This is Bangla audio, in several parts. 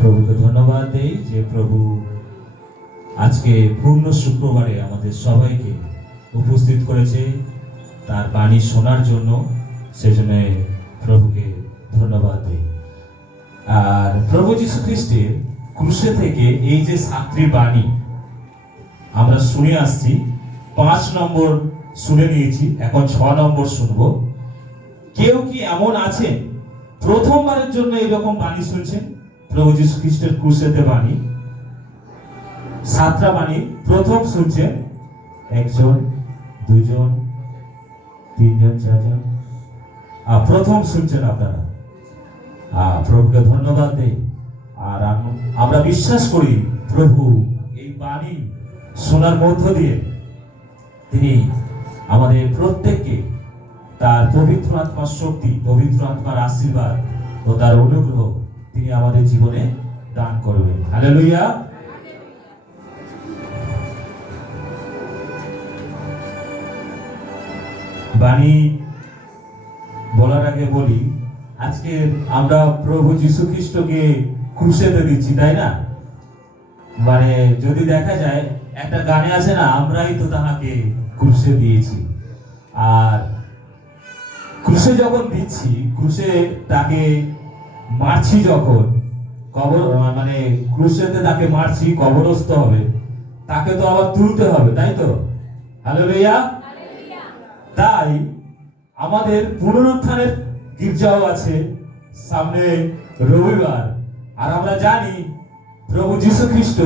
প্রভুকে ধন্যবাদ দেই যে প্রভু আজকে পূর্ণ শুক্রবারে আমাদের সবাইকে উপস্থিত করেছে তার বাণী শোনার জন্য। সেজন্য প্রভুকে ধন্যবাদ দেই। আর প্রভু যীশু খ্রিস্টের ক্রুশে থেকে এই যে 7টি বাণী আমরা শুনে আসছি, 5 নম্বর শুনে নিয়েছি, এখন 6 নম্বর শুনবো। কেউ কি এমন আছেন প্রথমবারের জন্য এরকম বাণী শুনছেন? প্রভু যীশু খ্রিস্টের ক্রুশেতে বাণী 7টা বাণী প্রথম শুনছেন। 1 জন, 2 জন, 3 জন, 4 জন প্রথম শুনছেন আপনারা। প্রভুকে ধন্যবাদ দেই। আর আমরা বিশ্বাস করি প্রভু এই বাণী শোনার মধ্য দিয়ে তিনি আমাদের প্রত্যেককে তার পবিত্র আত্মার শক্তি, পবিত্র আত্মার আশীর্বাদ ও তার অনুগ্রহ তিনি আমাদের জীবনে দান করবেন। হালেলুয়া। বাণী বলার আগে বলি, আজকে আমরা প্রভু যীশু খ্রিস্টকে ক্রুশেতে দিচ্ছি, তাই না? মানে যদি দেখা যায় একটা গানে আছে না, আমরাই তো তাহাকে ক্রুশে দিয়েছি। আর ক্রুশে যখন দিচ্ছি, ক্রুশে তাকে মারছি, যখন মানে ক্রুশেতে তাকে মারছি, কবরস্থ হবে, তাকে তো আবার তুলতে হবে, তাই তো? হালেলুয়া। তাই আমাদের পুনরুত্থানের গির্জাও আছে সামনে রবিবার। আর আমরা জানি প্রভু যীশু খ্রিস্ট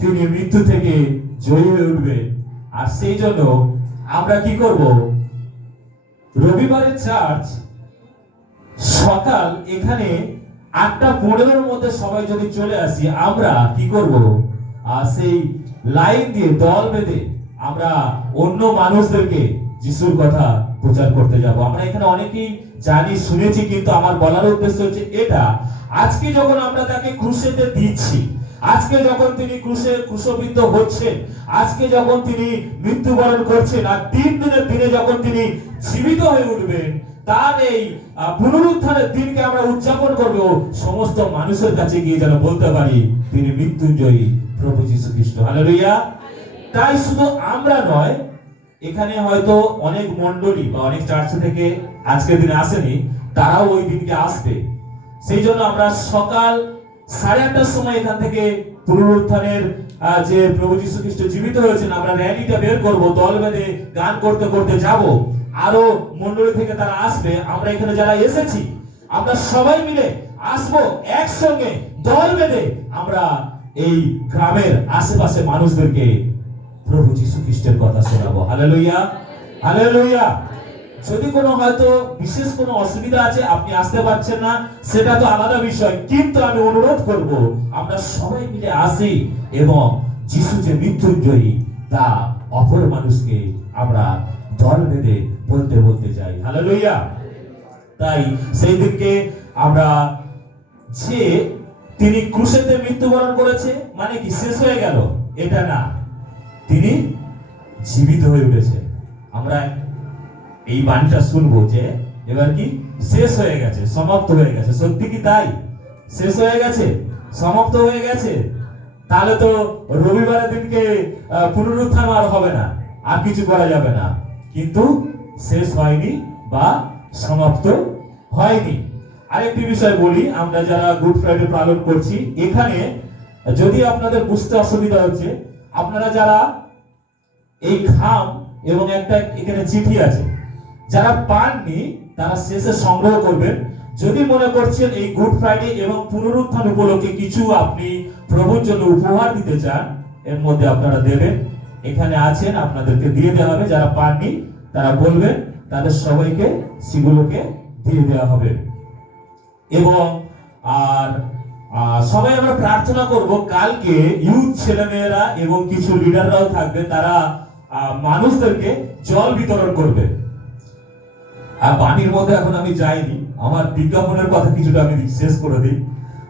তিনি মৃত্যু থেকে জয়ী হয়ে উঠবেন। আর সেই জন্য আমরা কি করব? রবিবারের চার্চ সকাল এখানে 8:15-র মধ্যে সবাই যদি চলে আসি, আমরা কি করব? সেই লাইন দিয়ে দল বেঁধে আমরা অন্য মানুষদেরকে যিশুর কথা প্রচার করতে যাব। আমরা এখানে অনেকেই জানি, শুনেছি, কিন্তু আমার বলার উদ্দেশ্য হচ্ছে এটা, আজকে যখন আমরা তাকে ক্রুশেতে দিচ্ছি, আজকে যখন তিনি ক্রুশবিদ্ধ হচ্ছেন, আজকে যখন তিনি মৃত্যুবরণ করছেন, আর 3 দিনের দিনে যখন তিনি জীবিত হয়ে উঠবেন, তার এই পুনরুত্থানের দিনকে আমরা উদযাপন করব। সমস্ত মানুষের কাছে গিয়ে যেন বলতে পারি তিনি মৃত্যুঞ্জয়ী প্রভু যীশু খ্রিস্ট। হালেলুয়া। তাই শুধু আমরা নয়, এখানে হয়তো অনেক মণ্ডলী বা অনেক চার্চ থেকে আজকের দিনে আসেনি, তারাও ওই দিনকে আসবে। সেই জন্য আমরা সকাল 8:30-টার সময় এখান থেকে পুনরুত্থানের যে প্রভু যীশু খ্রিস্ট জীবিত হয়েছেন, আমরা র্যালিটা বের করব, দল বেঁধে গান করতে করতে যাব। আরো মণ্ডলী থেকে তারা আসবে। আমরা এখানে যারা এসেছি, আমরা সবাই মিলে আসবো একসঙ্গে, দল বেঁধে আমরা এই গ্রামের আশেপাশে মানুষদেরকে প্রভু যীশু খ্রিস্টের কথা শোনাবো। Hallelujah, hallelujah. যদি কোনো হয়তো বিশেষ কোনো অসুবিধা আছে, আপনি আসতে পারছেন না, সেটা তো আলাদা বিষয়, কিন্তু আমি অনুরোধ করব আমরা সবাই মিলে আসি এবং যিশু যে মৃত্যুঞ্জয়ী তা অপর মানুষকে আমরা দল বেঁধে বলতে বলতে যাই। হালেলুয়া। তাই সেই দিনকে আমরা যে তিনি ক্রুশেতে মৃত্যুবরণ করেছে মানে কি শেষ হয়ে গেল, এটা না, তিনি জীবিত হয়ে উঠেছে। আমরা এই বাণীটা শুনবো যে এবার কি শেষ হয়ে গেছে, সমাপ্ত হয়ে গেছে। সত্যি কি তাই? শেষ হয়ে গেছে, সমাপ্ত হয়ে গেছে। তাহলে তো রবিবারের দিনকে পুনরুত্থান আর হবে না, আর কিছু করা যাবে না। কিন্তু শেষ হয়নি বা সমাপ্ত হয়নি। আরেকটি বিষয় বলি, আমরা যারা গুড ফ্রাইডে পালন করছি, এখানে যদি আপনাদের বুঝতে অসুবিধা হচ্ছে, আপনারা যারা এই খাম এবং একটা এখানে চিঠি আছে, যারা পাননি তারা শেষে সংগ্রহ করবেন। যদি মনে করছেন এই গুড ফ্রাইডে এবং পুনরুত্থান উপলক্ষে কিছু আপনি প্রভুর জন্য উপহার দিতে চান, এর মধ্যে আপনারা দেবেন। এখানে আছেন, আপনাদেরকে দিয়ে দেওয়া হবে। যারা পাননি তারা বলবেন, তাদের সবাইকে সেগুলোকে দিয়ে দেওয়া হবে। এবং আর সবাই আমরা প্রার্থনা করব, কালকে ইউথ ছেলেমেয়েরা এবং কিছু লিডাররাও থাকবে, তারা মানুষদেরকে জল বিতরণ করবে। আর বাণীর মধ্যে এখন আমি যাইনি, আমার বিজ্ঞাপনের কথা কিছুটা আমি শেষ করে দিই।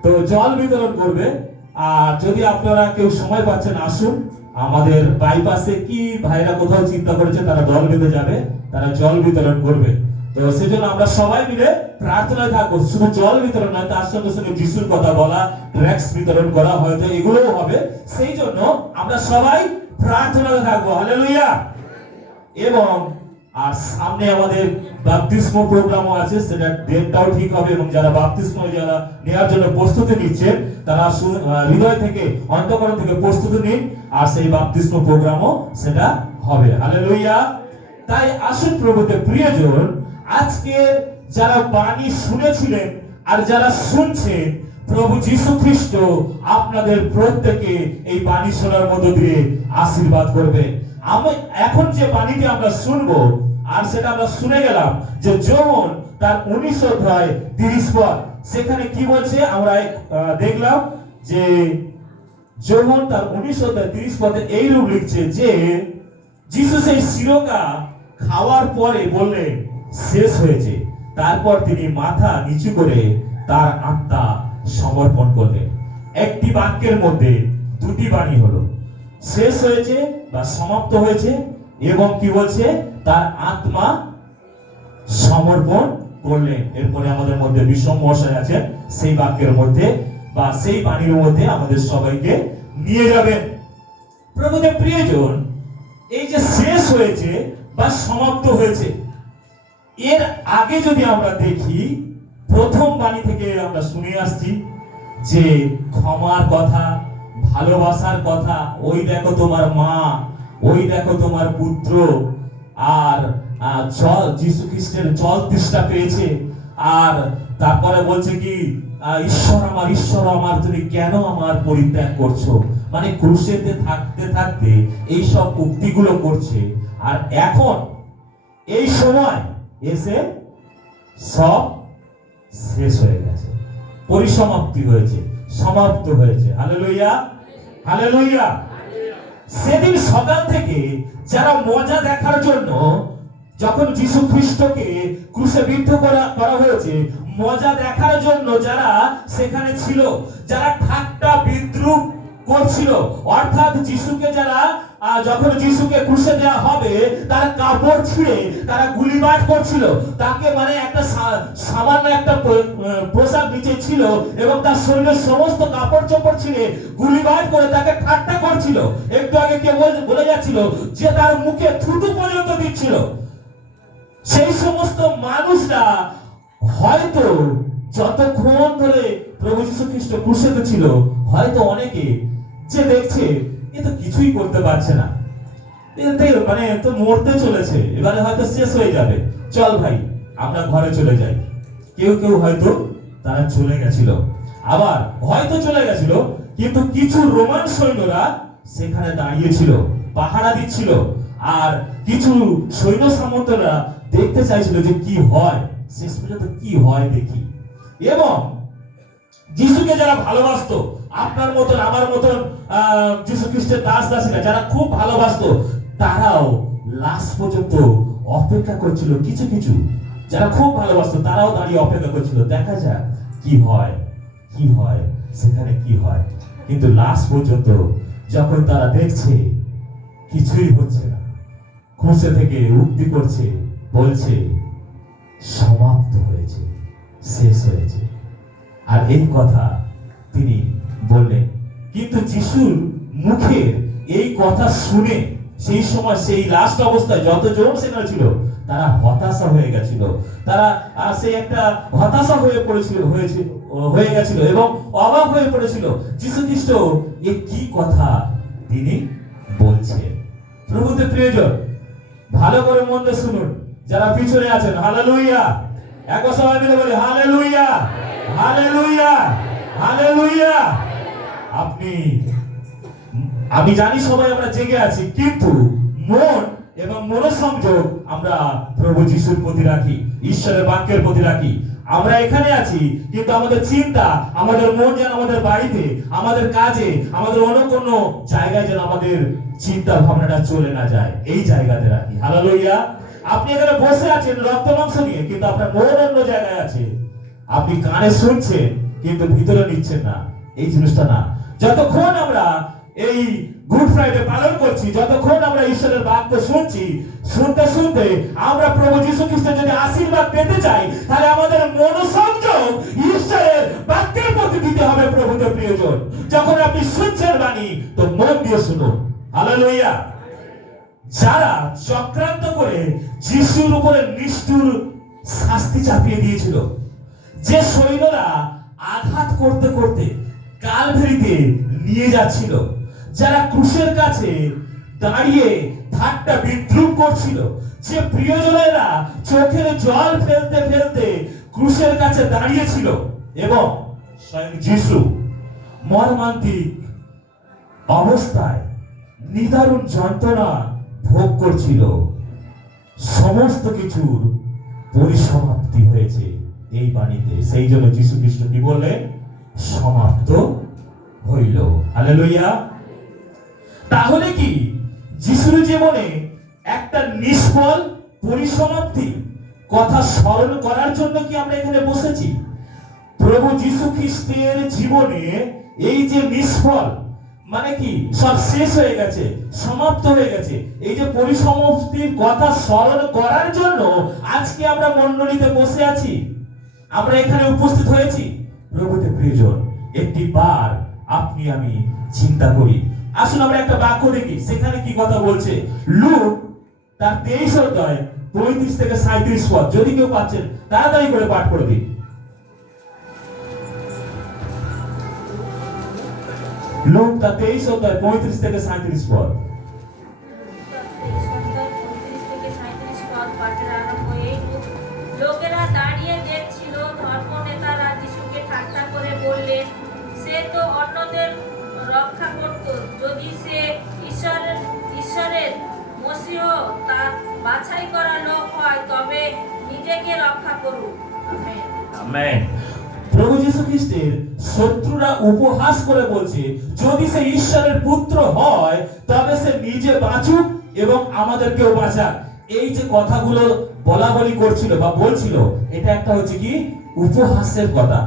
তো জল বিতরণ করবে। আর যদি আপনারা কেউ সময় পাচ্ছেন, আসুন। আমাদের বাইপাসে কি ভাইরা কোথাও চিন্তা করেছে, তারা দল বেঁধে যাবে, তারা জল বিতরণ করবে। তো সেজন্য আমরা সবাই মিলে প্রার্থনায় থাকবো। শুধু জল বিতরণ নয়, তার সঙ্গে সঙ্গে যিশুর কথা বলা, ড্রাগস বিতরণ করা, হয়তো এগুলোও হবে। সেই জন্য আমরা সবাই প্রার্থনায় থাকবো। হালেলুয়া। এবং আর সামনে আমাদের বাপ্তিস্ম প্রোগ্রামও আছে, সেটা ডেটটাও ঠিক হবে। এবং যারা বাপ্তিস্ম যারা নেওয়ার জন্য প্রস্তুতি নিচ্ছেন, তারা হৃদয় থেকে, অন্তঃকরণ থেকে প্রস্তুতি নিন, আর সেই বাপ্তিস্ম প্রোগ্রামও সেটা হবে। হালেলুয়া। তাই আসুন প্রভুতে প্রিয়জন, আজকে যারা বাণী শুনেছিলেন আর যারা শুনছেন, প্রভু যীশু খ্রিস্ট আপনাদের প্রত্যেকে এই বাণী শোনার মধ্য দিয়ে আশীর্বাদ করবে। আমি এখন যে বাণীটি আমরা শুনবো, আর সেটা আমরা শুনে গেলাম যে যোহন তার 19 অধ্যায় 30 পদ, সেখানে কি বলছে আমরা দেখলাম যে যোহন তার 19 অধ্যায় 30 পদে এইরূপ লিখছে যে যিশু সেই সিরকা খাওয়ার পরে বললেন শেষ হয়েছে। তারপর তিনি মাথা নিচু করে তার আত্মা সমর্পণ করলেন। একটি বাক্যের মধ্যে দুটি বাণী হলো, শেষ হয়েছে বা সমাপ্ত হয়েছে, এবং কি বলছে, তার আত্মা সমর্পণ করলেন। এরপরে আমাদের মধ্যে বিষম মশাই আছে, সেই বাক্যের মধ্যে বা সেই বাণীর মধ্যে আমাদের সবাইকে নিয়ে যাবেন। প্রভুদের প্রিয়জন, এই যে শেষ হয়েছে বা সমাপ্ত হয়েছে, এর আগে যদি আমরা দেখি, প্রথম বাণী থেকে আমরা শুনে আসছি যে ক্ষমার কথা, ভালোবাসার কথা। ওই দেখো তোমার মা, ওই দেখো তোমার পুত্র, আর জল, যীশু খ্রিস্টের জল তৃষ্ণা পেয়েছে। আর তারপরে বলছে কি, ঈশ্বর আমার তুমি কেন আমার পরিত্যাগ করছো। মানে ক্রুশেতে থাকতে থাকতে এই সব উক্তিগুলো করছে। আর এখন এই সময় এসে সব শেষ হয়ে গেছে, পরিসমাপ্তি হয়েছে, সমাপ্ত হয়েছে। Hallelujah, hallelujah. সেদিন সকাল থেকে যারা মজা দেখার জন্য, যখন যীশু খ্রিস্টকে ক্রুশে বিদ্ধ করা হয়েছে, মজা দেখার জন্য যারা সেখানে ছিল, যারা ঠাট্টা বিদ্রুপ করছিল, অর্থাৎ যিশুকে যারা যখন যিশুকে ক্রুশে দেওয়া হবে তার কাপড় ছিঁড়ে তারা গুলিবাট করছিল, তাকে মানে একটা সামান্য একটা পোশাক নিচে ছিল এবং তার শরীরের সমস্ত কাপড় চোপড় ছিঁড়ে গুলিবাট করে তাকে ঠাট্টা করছিল। একটু আগে কে বলে যাচ্ছিল যে তার মুখে থুতু পর্যন্ত দিচ্ছিল। সেই সমস্ত মানুষরা হয়তো যতক্ষণ ধরে প্রভু যীশু খ্রিস্ট ক্রুশেতে ছিল, হয়তো অনেকে যে দেখছে এ তো কিছুই করতে পারছে না, মানে তো মরতে চলেছে, এবারে হয়তো শেষ হয়ে যাবে, চল ভাই আমরা ঘরে চলে যাই। কেউ কেউ হয়তো তারা চলে গেছিল, আবার হয়তো চলে গেছিল, কিন্তু কিছু রোমান সৈন্যরা সেখানে দাঁড়িয়েছিল, পাহারা দিচ্ছিল। আর কিছু সৈন্য সামন্তরা দেখতে চাইছিল যে কি হয়, শেষ পর্যন্ত কি হয় দেখি। এবং যিশুকে যারা ভালোবাসতো, আপনার মতন আমার মতন যিশু খ্রিস্টের দাস দাসীরা যারা খুব ভালোবাসতো, তারাও লাস্ট পর্যন্ত অপেক্ষা করছিল। কিছু কিছু যারা খুব ভালোবাসতো তারাও দাঁড়িয়ে অপেক্ষা করছিল, দেখা যাক কি হয়, কি হয়, সেখানে কি হয়। কিন্তু লাস্ট পর্যন্ত যখন তারা দেখছে কিছুই হচ্ছে না, ক্রুশে থেকে উক্তি করছে, বলছে সমাপ্ত হয়েছে, শেষ হয়েছে। আর এই কথা তিনি বললেন। কিন্তু যিশুর মুখে এই কথা শুনে সেই সময়, সেই লাস্ট অবস্থায় যতজন সেখানে ছিল, তারা হতাশা হয়ে গেছিল। তারা সেই একটা হতাশা হয়ে গেছিল এবং অবাক হয়ে পড়েছিল। যিশু খ্রিস্ট এ কি কথা তিনি বলছেন। প্রভুতে প্রিয়জন, ভালো করে মন দিয়ে শুনুন, যারা পিছনে আছেন। হালেলুয়া, একবার সবাই মিলে বলি হালেলুয়া, হালেলুয়া, হালেলুয়া। আমি জানি সবাই আমরা জেগে আছি, কিন্তু মন এবং মনোসংযোগ আমরা প্রভু যিশুর প্রতি রাখি, ঈশ্বরের বাক্যের প্রতি রাখি। আমরা এখানে আছি, কিন্তু আমাদের চিন্তা, আমাদের মন যেন আমাদের বাড়িতে, আমাদের কাজে, আমাদের অন্য কোনো জায়গায় যেন আমাদের চিন্তা ভাবনাটা চলে না যায়, এই জায়গাতে রাখি। হালেলুয়া। আপনি এখানে বসে আছেন রক্ত মাংস নিয়ে, কিন্তু আপনার মন অন্য জায়গায় আছে। আপনি কানে শুনছেন কিন্তু ভিতরে নিচ্ছেন না, এই জিনিসটা না। যতক্ষণ আমরা এই গুড ফ্রাইডে পালন করছি, যতক্ষণ আমরা ঈশ্বরের বাক্য শুনছি, শুনতে শুনতে আমরা প্রভু যীশু খ্রিস্টের যদি আশীর্বাদ পেতে চাই, তাহলে আমাদের মনোসংযোগ ঈশ্বরের বাক্যের প্রতি দিতে হবে। প্রভুতে প্রিয়জন, যখন আপনি শুনছেন বাণী, তো মন দিয়ে শুনুন। হালেলুয়া। যারা চক্রান্ত করে যিশুর উপরে নিষ্ঠুর শাস্তি চাপিয়ে দিয়েছিল, যে সৈন্যরা আঘাত করতে করতে কালভেরিতে নিয়ে যাচ্ছিল, যারা ক্রুশের কাছে দাঁড়িয়ে ঠাট্টা বিদ্রুপ করছিল, যে প্রিয়জনেরা চোখের জল ফেলতে ফেলতে ক্রুশের কাছে দাঁড়িয়েছিল, এবং স্বয়ং যিশু মর্মান্তিক অবস্থায় নিদারুণ যন্ত্রণা ভোগ করছিল, সমস্ত কিছুর পরিসমাপ্তি হয়েছে এই বাণীতে। সেই জন্য যিশু খ্রিস্ট কি বললেন? সমাপ্ত হইল। হালেলুয়া। তাহলে কি যিশুর জীবনে একটা নিষ্ফল পরিসমাপ্তি কথা স্মরণ করার জন্য কি আমরা এখানে বসেছি? প্রভু যিশু খ্রিস্টের জীবনে এই যে নিষ্ফল, মানে কি সব শেষ হয়ে গেছে, সমাপ্ত হয়ে গেছে, এই যে পরিসমাপ্তির কথা স্মরণ করার জন্য আজকে আমরা মণ্ডলীতে বসে আছি, আমরা এখানে উপস্থিত হয়েছি। প্রভুতে প্রিয়জন, একটি বার আপনি আমি চিন্তা করি। আসুন আমরা একটা বাক্য দেখি, সেখানে কি কথা বলছে। লুক তার 23 অধ্যায় 35 থেকে 37 পদ, যদি কেউ পাচ্ছেন তাড়াতাড়ি করে পাঠ করে দিন। লুক তার 23 অধ্যায় 35 থেকে 37 পদ। লোকেরা দাঁড়িয়ে দেখছিল, ধর্মনেতারা যিশুকে ঠাট্টা করে বললেন, সে তো অন্যদের রক্ষা করত, যদি সে ঈশ্বরের মসিহ, তার বাছাই করা লোক হয়, তবে নিজেকে রক্ষা করুক। আমেন। আমেন। প্রভু যীশু খ্রিস্টের শত্রুরা উপহাস করে বলছে, যদি সে ঈশ্বরের পুত্র হয়, তবে সে নিজে বাঁচুক এবং আমাদেরকেও বাঁচাক। এই যে কথাগুলো বলা বলি করছিল বা বলছিল, এটা একটা হচ্ছে কি উপহাসের কথা।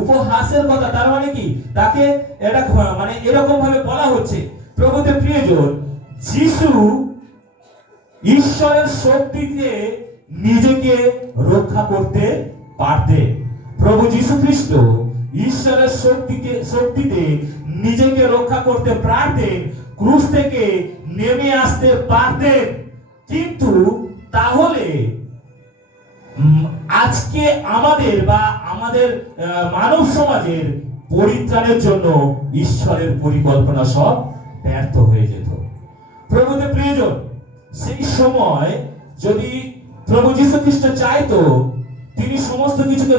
উপহাসের কথা, তার মানে কি তাকে এটা মানে এরকম ভাবে বলা হচ্ছে। প্রভুতে প্রিয়জন, যিশু ঈশ্বরের শক্তিতে নিজেকে রক্ষা করতে পারতেন। প্রভু যীশু খ্রিস্ট ঈশ্বরের শক্তিতে নিজেকে রক্ষা করতে পারতেন, ক্রুশ থেকে নেমে আসতে পারতেন। কিন্তু তাহলে আজকে আমাদের বা আমাদের মানব সমাজের পরিত্রাণের জন্য ঈশ্বরের পরিকল্পনা সব ব্যর্থ হয়ে যেত। প্রভুতে প্রিয়জন, সেই সময় যদি প্রভু যীশু খ্রিস্ট চাইতো, তিনি সমস্ত কিছুকে,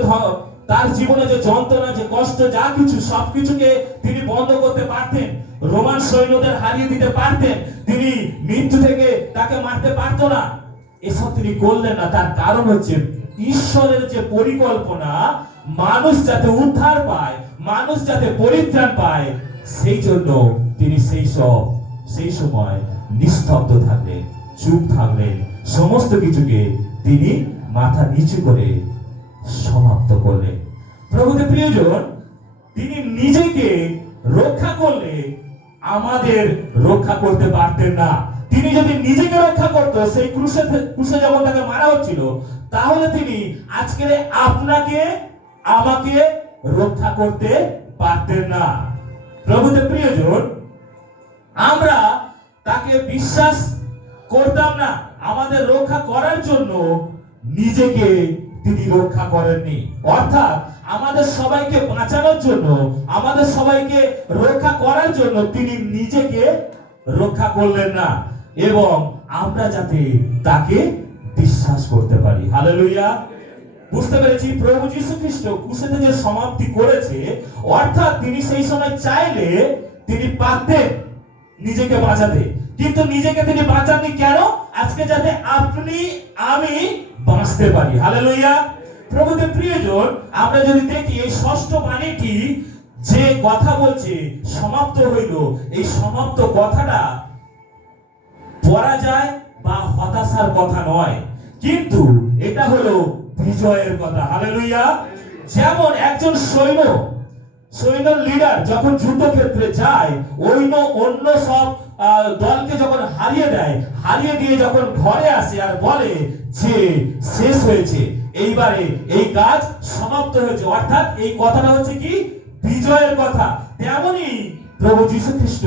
তার জীবনে যে যন্ত্রণা, যে কষ্ট, যা কিছু সবকিছুকে তিনি বন্ধ করতে পারতেন, রোমান সৈন্যদের হারিয়ে দিতে পারতেন, তিনি মৃত্যু থেকে তাকে মারতে পারতো না। এসব তিনি করলেন না। তার কারণ হচ্ছে ঈশ্বরের যে পরিকল্পনা, মানুষ যাতে উদ্ধার পায়, মানুষ যাতে পরিত্রাণ পায়, সেই জন্য তিনি সেই সময় নিস্তব্ধ থাকলেন, চুপ থাকলেন, সমস্ত কিছুকে তিনি মাথা নিচু করে সমাপ্ত করলেন। প্রভুতে প্রিয়জন, তিনি নিজেকে রক্ষা করলে আমাদের রক্ষা করতে পারতেন না। তিনি যদি নিজেকে রক্ষা করত, সেই ক্রুশে যখন তাকে মারা হচ্ছিল, তাহলে তিনি আজকে আপনাকে আমাকে রক্ষা করতে পারতেন না। প্রভুতে প্রিয়জন, আমরা তাকে বিশ্বাস করতাম না। আমাদের রক্ষা করার জন্য নিজেকে তিনি রক্ষা করেননি, অর্থাৎ আমাদের সবাইকে বাঁচানোর জন্য, আমাদের সবাইকে রক্ষা করার জন্য তিনি নিজেকে রক্ষা করলেন না, এবং আমরা যাতে তাকে বিশ্বাস করতে পারি। হালেলুয়া। বুঝতে পেরেছি, প্রভু যীশু খ্রিস্ট ক্রুশে যে সমাপ্তি করেছে, অর্থাৎ তিনি সেই সময় চাইলে তিনি পারতেন নিজেকে বাঁচাতে, কিন্তু নিজেকে তিনি বাঁচাননি। কেন? আজকে যাতে আপনি আমি বাঁচতে পারি। হালেলুয়া। প্রভুতে প্রিয়জন, আমরা যদি দেখি এই ষষ্ঠ বাণীটি যে কথা বলছে সমাপ্ত হইল, এই সমাপ্ত কথাটা পরাজয় বা হতাশার কথা নয়, কিন্তু এটা হলো বিজয়ের কথা। হালেলুয়া। যেমন একজন সৈন্য সৈন্য লিডার যখন যুদ্ধক্ষেত্রে যায় অন্য সব দলকে যখন হারিয়ে দেয়, হারিয়ে দিয়ে যখন ঘরে আসে আর বলে যে শেষ হয়েছে, এইবারে এই কাজ সমাপ্ত হয়েছে, অর্থাৎ এই কথাটা হচ্ছে কি বিজয়ের কথা। তেমনি প্রভু যীশু খ্রিস্ট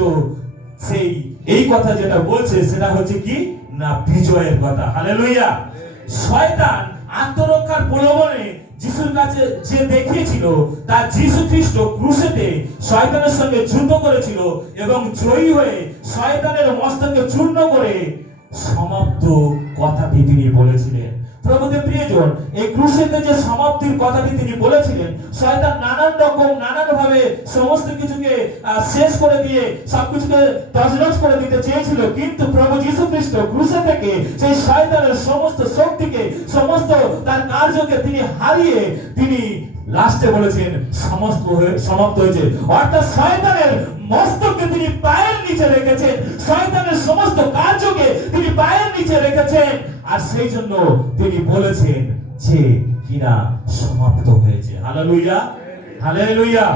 সেই এই কথা যেটা বলছে সেটা হচ্ছে কি না বিজয়ের কথা। হালেলুয়া। শয়তান আত্মরক্ষার প্রলোভনে যিশুর কাছে যে দেখিয়েছিল তা যীশু খ্রিস্ট ক্রুশেতে শয়তানের সঙ্গে যুদ্ধ করেছিল এবং জয়ী হয়ে শয়তানের মস্তকে চূর্ণ করে সমাপ্ত কথাটি তিনি বলেছিলেন। প্রভুদের প্রিয়জন, এই ক্রুশেতে যে সমাপ্তির কথাটি তিনি বলেছিলেন, শয়তান নানান ভাবে সমস্ত কিছুকে শেষ করে দিয়ে সবকিছুকে তছনছ করে দিতে চেয়েছিল, কিন্তু প্রভু যীশু খ্রিস্ট ক্রুশে থেকে সেই শয়তানের সমস্ত শক্তিকে, সমস্ত তার কার্যকে তিনি হারিয়ে তিনি লাস্টে বলেছেন সমাপ্ত হয়েছে। অর্থাৎ শয়তানের মস্তককে তিনি পায়ের নিচে রেখেছেন, শয়তানের সমস্ত কার্যকে তিনি পায়ের নিচে রেখেছেন, আর সেই জন্য তিনি বলেছেন যে কিনা সমাপ্ত হয়েছে। Hallelujah, hallelujah.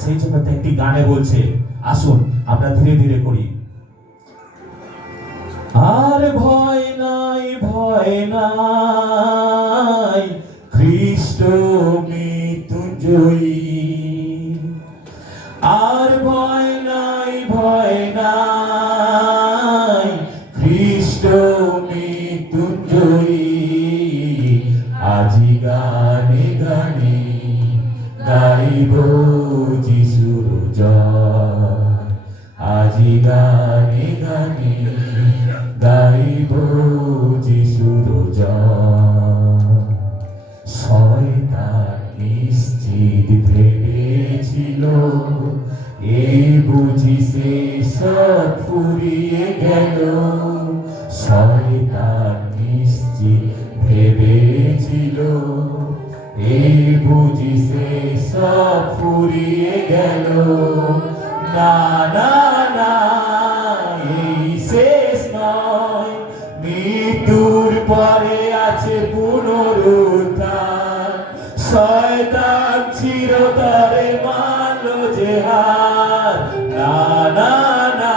সেই জন্য তো একটি গানে বলছে, আসুন আমরা ধীরে ধীরে করি। আর ভয় নাই, ভয় নাই, খ্রিস্ট মৃত্যুঞ্জয়ী। আর ভয় নাই, ভয় নাই, খ্রিস্ট মৃত্যুঞ্জয়ী। আজি গানে গানে গাইব যিশুর জয়, আজি গানে গানে গাইব যিশুর জয়। শয়তান নিশ্চিত ভেবেছিল এই বুঝি সে সব ফুরিয়ে গেল। শয়তান নিশ্চিত ভেবেছিল এই বুঝি সে সব ফুরিয়ে গেল। না না না, এই শেষ নয়, মৃত্যুর পরে আছে পুনরুত্থান। শয়তান চিরতরে মানল যে হার। না না না,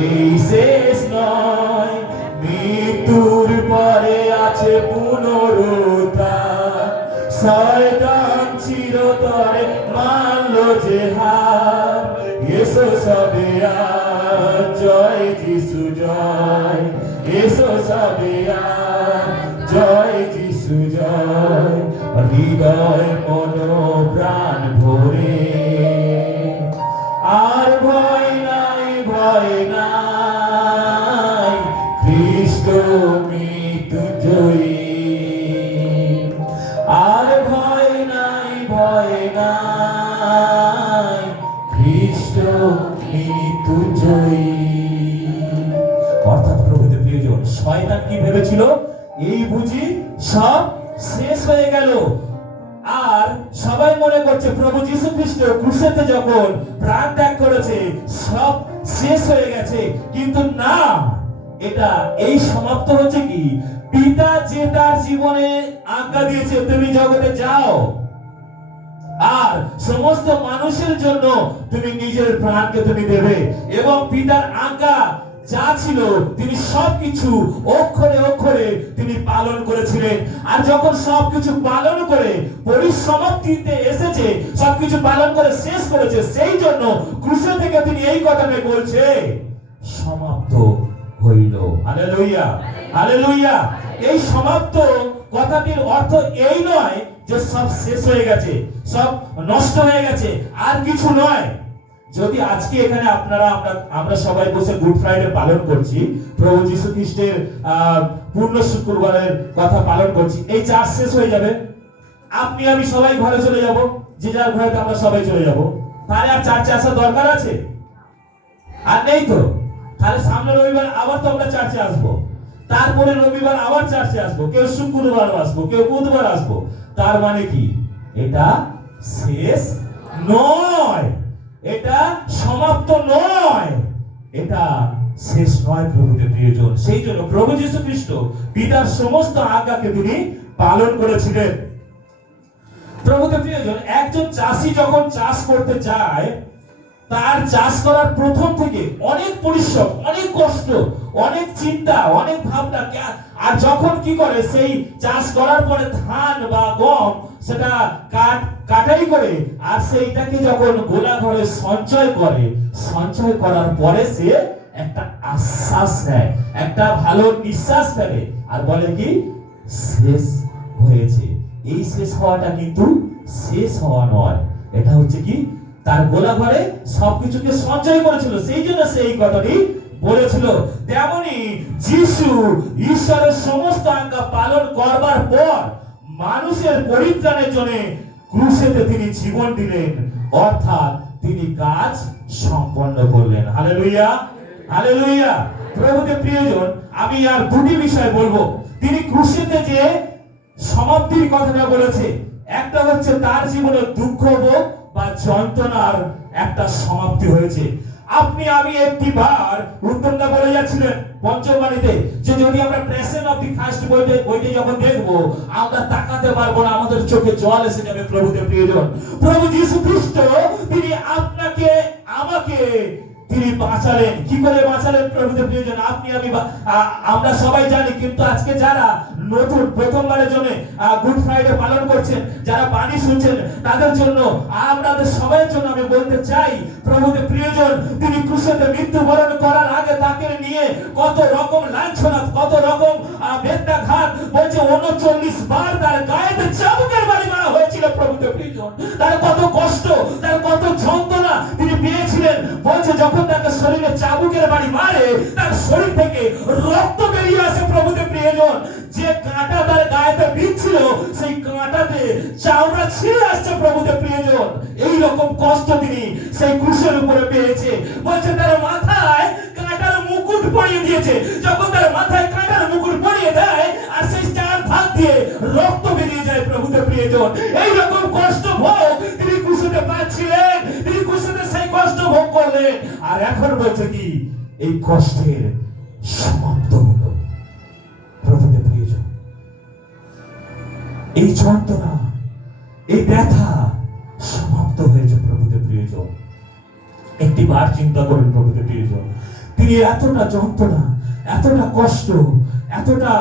এই শেষ নয়, মৃত্যুর পরে আছে পুনরুত্থান। শয়তান চিরতরে মানল যে হার। এসো সবে আজ, জয় যিশু জয়। এসো সবে আজ, জয় যিশু জয়। হৃদয় মন প্রাণ ভরে আর ভয় নাই, ভয় নাই, খ্রিস্ট মৃত্যুঞ্জয়ী। আর ভয় নাই, ভয় নাই, খ্রিস্ট মৃত্যুঞ্জয়ী। অর্থাৎ প্রভুদের প্রিয়জন, শয়তান কি ভেবেছিল এই বুঝি সব শেষ হয়ে গেল। আর সবাই মনে করছে প্রভু যীশু খ্রিস্ট ক্রুশেতে যখন প্রাণ ত্যাগ করেছে সব শেষ হয়ে গেছে, কিন্তু না, এটা এই সমাপ্ত হচ্ছে কি পিতা যে তার জীবনে আজ্ঞা দিয়েছে তুমি জগতে যাও আর সমস্ত মানুষের জন্য তুমি নিজের প্রাণকে তুমি দেবে, এবং পিতার আজ্ঞা যা ছিল তিনি সবকিছু অক্ষরে অক্ষরে তিনি পালন করেছিলেন। আর যখন সবকিছু পালন করে পরিসমাপ্তিতে এসেছে, সবকিছু পালন করে শেষ করেছে, সেই জন্য ক্রুশে থেকে তিনি এই কথাটাই বলছে সমাপ্ত হইল। Hallelujah, hallelujah. এই সমাপ্ত কথাটির অর্থ এই নয় যে সব শেষ হয়ে গেছে, সব নষ্ট হয়ে গেছে, আর কিছু নয়। যদি আজকে এখানে আমরা সবাই বসে গুড ফ্রাইডে পালন করছি, প্রভু যীশু খ্রিস্টের পূর্ণ শুক্রবারের কথা পালন করছি, এই চার্চ শেষ হয়ে যাবে, আপনি আমি সবাই ঘরে চলে যাব, যে যার ঘরে আমরা সবাই চলে যাব, তাহলে আর চার্চে আসার দরকার আছে? আর নেই তো। তাহলে সামনে রবিবার আবার তো আমরা চার্চে আসবো, তারপরে রবিবার আবার চার্চে আসবো, কেউ শুক্রবার আসবো, কেউ বুধবার আসবো। তার মানে কি এটা শেষ নয়, এটা সমাপ্ত নয়, এটা শেষ নয় প্রভুদের প্রিয়জন। সেই জন্য প্রভু যীশু খ্রিস্ট পিতার সমস্ত আজ্ঞাকে তিনি পালন করেছিলেন। প্রভুতে প্রিয়জন, একজন চাষি যখন চাষ করতে যায়, তার চাষ করার প্রথম থেকে অনেক পরিশ্রম, অনেক কষ্ট, অনেক চিন্তা, অনেক ভাবনা, আর যখন কি করে সেই চাষ করার পরে ধান বা গম সেটা কাটাই করে আর সেইটাকে যখন গোলা ঘরে সঞ্চয় করার পরে সে একটা আশ্বাস নেয়, একটা ভালো নিঃশ্বাস ফেলে আর বলে কি শেষ হয়েছে। এই শেষ হওয়াটা কিন্তু শেষ হওয়া নয়, এটা হচ্ছে কি তার গোলা ঘরে সবকিছুকে সঞ্চয় করেছিল, সেই জন্য সে এই কথাটি বলেছিল। তেমনি যিশু ঈশ্বরের সমস্ত আজ্ঞা পালন করবার পর মানুষের পরিত্রাণের জন্য ক্রুশেতে তিনি জীবন দিলেন, অর্থাৎ তিনি কাজ সম্পন্ন করলেন। Hallelujah, hallelujah. প্রভুতে প্রিয়জন, আমি আর দুটি বিষয় বলবো। তিনি ক্রুশেতে যে সমাপ্তির কথাটা বলেছে, একটা হচ্ছে তার জীবনে দুঃখ ভোগ বা যন্ত্রণার একটা সমাপ্তি হয়েছে। আপনি আমি একটিবার উত্তমদা বলে যাচ্ছিলেন পঞ্চবাণীতে যে যদি আমরা প্রেসেন্ট অফ দি ফার্স্ট বইটি যখন দেখবো আমরা তাকাতে পারবো না, আমাদের চোখে জল এসে যাবে। প্রভুতে প্রিয়জন, প্রভু যীশু খ্রিস্ট তিনি আপনাকে আমাকে তিনি বাঁচালেন। কি করে বাঁচালেন প্রভুতে প্রিয়জন? আপনি আমি আমরা সবাই জানি, কিন্তু আজকে যারা নতুন প্রথমবারের জন্য গুড ফ্রাইডে পালন করছেন, যারা বাণী শুনছেন, তাদের জন্য আপনাদের সবাইয়ের জন্য আমি বলতে চাই, প্রভুতে প্রিয়জন তিনি ক্রুশেতে মৃত্যুবরণ করার আগে তাকে নিয়ে কত রকম লাঞ্ছনা, কত রকম বেত্রাঘাত, বলছে 39 বার তার গায়েতে চাবুকের বাড়ি মারা হয়েছিল। প্রভুতে প্রিয়জন, তার কত কষ্ট, তার কত যন্ত্রণা তিনি পেয়েছিলেন। বলছে যখন তাকে শরীরে চাবুকের বাড়ি মারে তার শরীর থেকে রক্ত বেরিয়ে আসে। প্রভুতে প্রিয়জন, যে কাঁটা তার গায়েতে বিঁধছিল সেই কাঁটাতে চামড়া ছিঁড়ে আসছে। প্রভুতে প্রিয়জন, এই রকম কষ্ট তিনি সেই ক্রুশের উপরে পেয়েছে। বলছে তার মাথায় কাঁটার মুকুট পরিয়ে দিয়েছে। যখন তার মাথায় কাঁটার মুকুট পরিয়ে দেয় আর সেই চার ভাগ দিয়ে রক্ত বেরিয়ে যায়। প্রভুতে প্রিয়জন, এই রকম কষ্ট ভোগ তিনি ক্রুশেতে পাচ্ছিলেন, তিনি ক্রুশেতে সেই কষ্ট ভোগ করলেন। আর এখন বলছে কি এই কষ্টের সমাপ্ত হলো। প্রভুতে প্রিয়জন, এই যন্ত্রণা, এই ব্যথা সমাপ্ত হয়েছে। প্রভুতে প্রিয়জন, একটি বার চিন্তা করুন প্রভুতে প্রিয়জন, তিনি এতটা যন্ত্রণা, এতটা কষ্ট, এতটা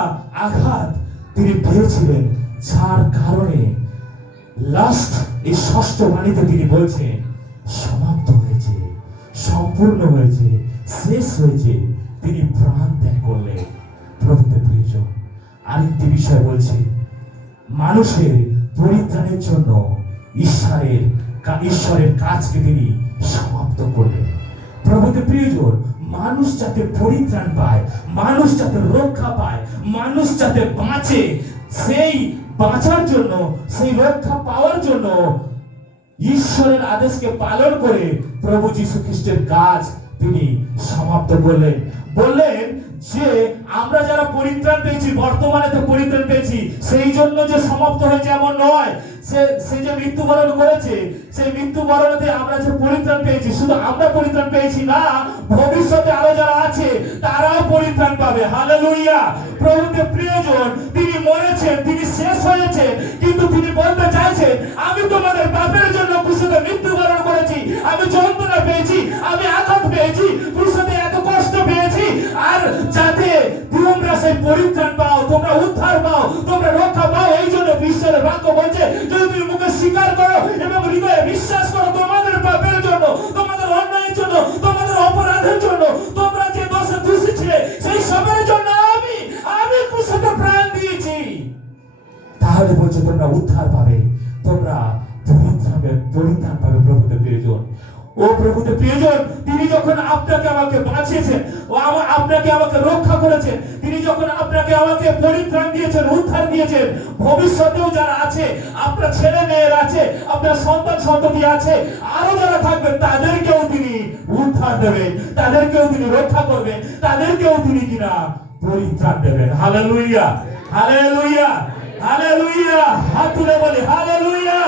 আঘাত তিনি পেয়েছিলেন, যার কারণে লাস্ট এই ষষ্ঠ বাণীতে তিনি বলছেন সমাপ্ত হয়েছে, সম্পূর্ণ হয়েছে, শেষ হয়েছে। তিনি প্রাণ ত্যাগ করলেন। প্রভুতে প্রিয়জন, আরেকটি বিষয় বলছে, মানুষের পরিত্রাণের জন্য ঈশ্বরের কাজকে তিনি সমাপ্ত করলেন। প্রভুতে প্রিয়জন, মানুষ যাতে পরিত্রাণ পায়, মানুষ যাতে রক্ষা পায়, মানুষ যাতে বাঁচে, সেই বাঁচার জন্য, সেই রক্ষা পাওয়ার জন্য ঈশ্বরের আদেশকে পালন করে প্রভু যীশু খ্রিস্টের কাজ তিনি সমাপ্ত করলেন। বললেন যে আমরা যারা পরিত্রাণ পেয়েছি, বর্তমানে তো পরিত্রাণ পেয়েছি, সেই জন্য যে সমাপ্ত হয়েছে এমন নয়। সে যে মৃত্যুবরণ করেছে, সেই মৃত্যুবরণে আমরা যে পরিত্রাণ পেয়েছি, শুধু আমরা পরিত্রাণ পেয়েছি না, ভবিষ্যতে আরো যারা আছে তারাও পরিত্রাণ পাবে। হালেলুয়া। প্রভুতে প্রিয়জন, তিনি মরেছেন, তিনি শেষ হয়েছে, কিন্তু তিনি বলতে চাইছেন আমি তোমাদের পাপের জন্য ক্রুশে মৃত্যুবরণ করেছি, আমি যন্ত্রণা পেয়েছি, আমি আঘাত পেয়েছি, ক্রুশে এত কষ্ট পেয়েছি, আর যাতে তোমরা সেই পরিত্রাণ পাও, তোমরা উদ্ধার পাও, তোমরা রক্ষা পাও। এই জন্য বিশ্বের বাক্য বলছে যদি তুমি মুখে স্বীকার করো এবং হৃদয়ে বিশ্বাস করো তোমাদের পাপের জন্য, তোমাদের অন্যায়ের জন্য, তোমাদের অপরাধের জন্য, তোমরা যে দোষে দোষী ছিলে সেই সবের জন্য আমি ক্রুশে প্রাণ দিয়েছি, তাহলে বলছে তোমরা উদ্ধার পাবে, তোমরা পরিত্রাণ পাবে। প্রভুতে প্রিয়জন, ও প্রভুতে প্রিয়জন, তিনি যখন আপনাকে আমাকে বাঁচিয়েছেন, ও আপনাকে আমাকে রক্ষা করেছেন, তিনি যখন আপনাকে আমাকে পরিত্রাণ দিয়েছেন, উদ্ধার দিয়েছেন, ভবিষ্যতেও যারা আছে, আপনার ছেলে মেয়ের আছে, আপনার সন্তান সন্ততি আছে, আরো যারা থাকবেন, তাদেরকেও তিনি উদ্ধার দেবেন, তাদেরকেও তিনি রক্ষা করবেন, তাদেরকেও তিনি কিনা পরিত্রাণ দেবেন। Hallelujah, hallelujah, hallelujah. হাত তুলে বলি হালেলুয়া।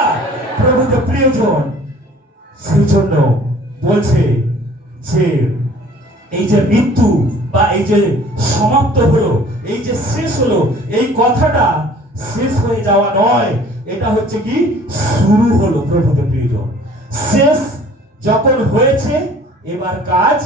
প্রভুতে প্রিয়জন, সেই জন্য বলছে যে এই যে মৃত্যু বা এই যে সমাপ্ত হলো, এই যে শেষ হলো, এই কথাটা শেষ হয়ে যাওয়া নয়, এটা হচ্ছে কি শুরু হলো প্রভুতে প্রিয়জন। শেষ যখন হয়েছে এবার কাজ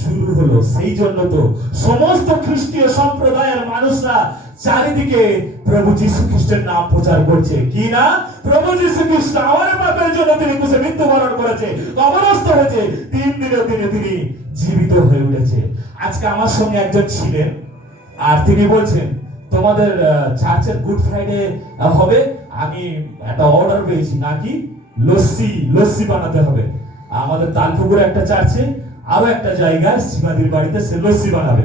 শুরু হলো। সেই জন্য তো সমস্ত খ্রিস্টীয় সম্প্রদায়ের মানুষরা চারিদিকে প্রভু যীশু খ্রিস্টের নাম প্রচার করছে। কি না? প্রভু যীশু খ্রিস্ট আমার পাপের জন্য তিনি ক্রুশে মৃত্যুবরণ করেছে, কবরস্থ হয়েছে, 3 দিনের দিনে তিনি জীবিত হয়ে উঠেছে। আজকে আমার সঙ্গে একজন ছিলেন, আর তিনি বলছেন তোমাদের চার্চের গুড ফ্রাইডে হবে, আমি একটা অর্ডার পেয়েছি নাকি লস্যি বানাতে হবে। আমাদের তালপুকুরে একটা চার্চে, আরো একটা জায়গায় সীমাদির বাড়িতে সে লস্যি বানাবে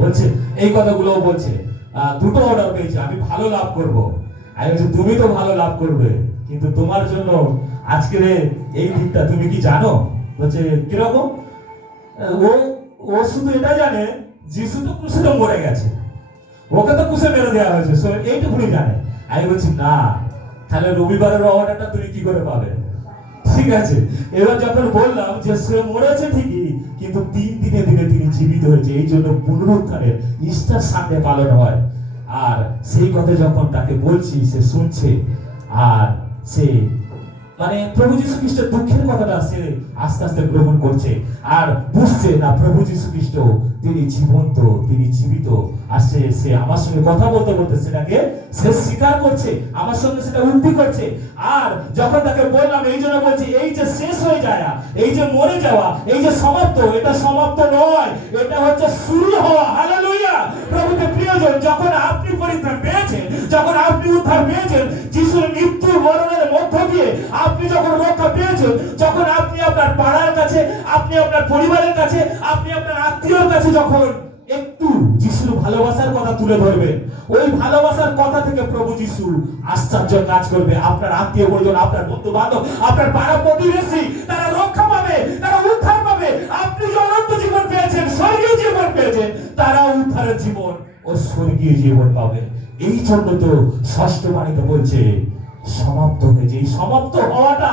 বলছে। এই কথাগুলো বলছে, দুটো অর্ডার পেয়েছি, আমি ভালো লাভ করব। আমি বলছি তুমি তো ভালো লাভ করবে, কিন্তু তোমার জন্য আজকের এই দিকটা তুমি কি জানো? বলছে কিরকম? ও শুধু এটা জানে যিশু তো ক্রুশে মরে গেছে, ওকে তো ক্রুশে মেরে দেওয়া হয়েছে, এইটুকুনি জানে। আমি বলছি না, তাহলে রবিবারের অর্ডারটা তুমি কি করে পাবে? ঠিক আছে, এবার যখন বললাম যে সে মরেছে ঠিকই, কিন্তু 3 দিনে দিনে তিনি জীবিত হয়েছে, এই জন্য পুনরুত্থানের ইস্টার সানডে পালন হয়। আর সেই কথা যখন তাকে বলছি সে শুনছে, আর সে মানে প্রভু যীশু খ্রিস্টের দুঃখের কথাটা সে আস্তে আস্তে গ্রহণ করছে, আর বুঝছে না প্রভু যীশু খ্রিস্ট তিনি জীবন্ত, তিনি জীবিত। আর সে আমার সঙ্গে কথা বলতে বলতে সেটাকে সে স্বীকার করছে, আমার সঙ্গে সেটা উক্তি করছে। আর যখন তাকে বললাম, এই জন্য বলছি এই যে শেষ হয়ে যায়, এই যে মরে যাওয়া, এই যে সমাপ্ত, এটা সমাপ্ত নয়, এটা হচ্ছে শুরু হওয়া। হালেলুয়া! প্রভুতে প্রিয়জন, যখন আপনি পরিত্রাণ পেয়েছেন, যখন আপনি উদ্ধার পেয়েছেন, যিশুর মৃত্যু মরণের মধ্য দিয়ে আপনি যখন রক্ষা পেয়েছেন, যখন আপনি আপনার পাড়ার কাছে, আপনি আপনার পরিবারের কাছে, আপনি আপনার আত্মীয়র কাছে যখন একটু যিশুর ভালোবাসার কথা তুলে ধরবেন, ওই ভালোবাসার কথা থেকে প্রভু যিশু আশ্চর্য কাজ করবে। আপনার আত্মীয় পরিজন, আপনার বন্ধু বান্ধব, আপনার পাড়া প্রতিবেশী, তারা রক্ষা পাবে, তারা উদ্ধার পাবে। আপনি যে অনন্ত জীবন পেয়েছেন, স্বর্গীয় জীবন পেয়েছেন, তারা উদ্ধারের জীবন ও স্বর্গীয় জীবন পাবে। এই জন্য তো ষষ্ঠ বাণীতে বলছে সমাপ্ত হয়েছে। এই সমাপ্ত হওয়াটা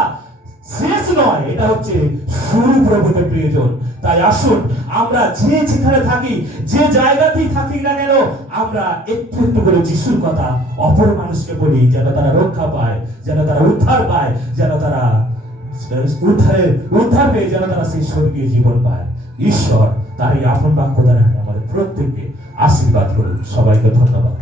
শেষ নয়, এটা হচ্ছে শুরু প্রভুতে প্রিয়জন। তাই আসুন আমরা যে যেখানে থাকি, যে জায়গাতেই থাকি না কেন, আমরা একটু একটু করে যিশুর কথা অপর মানুষকে বলি, যেন তারা রক্ষা পায়, যেন তারা উদ্ধার পায়, যেন তারা উদ্ধার পেয়ে যেন তারা সেই স্বর্গীয় জীবন পায়। ঈশ্বর তার এই আপন বাক্য দ্বারা আমাদের প্রত্যেককে আশীর্বাদ করুন। সবাইকে ধন্যবাদ।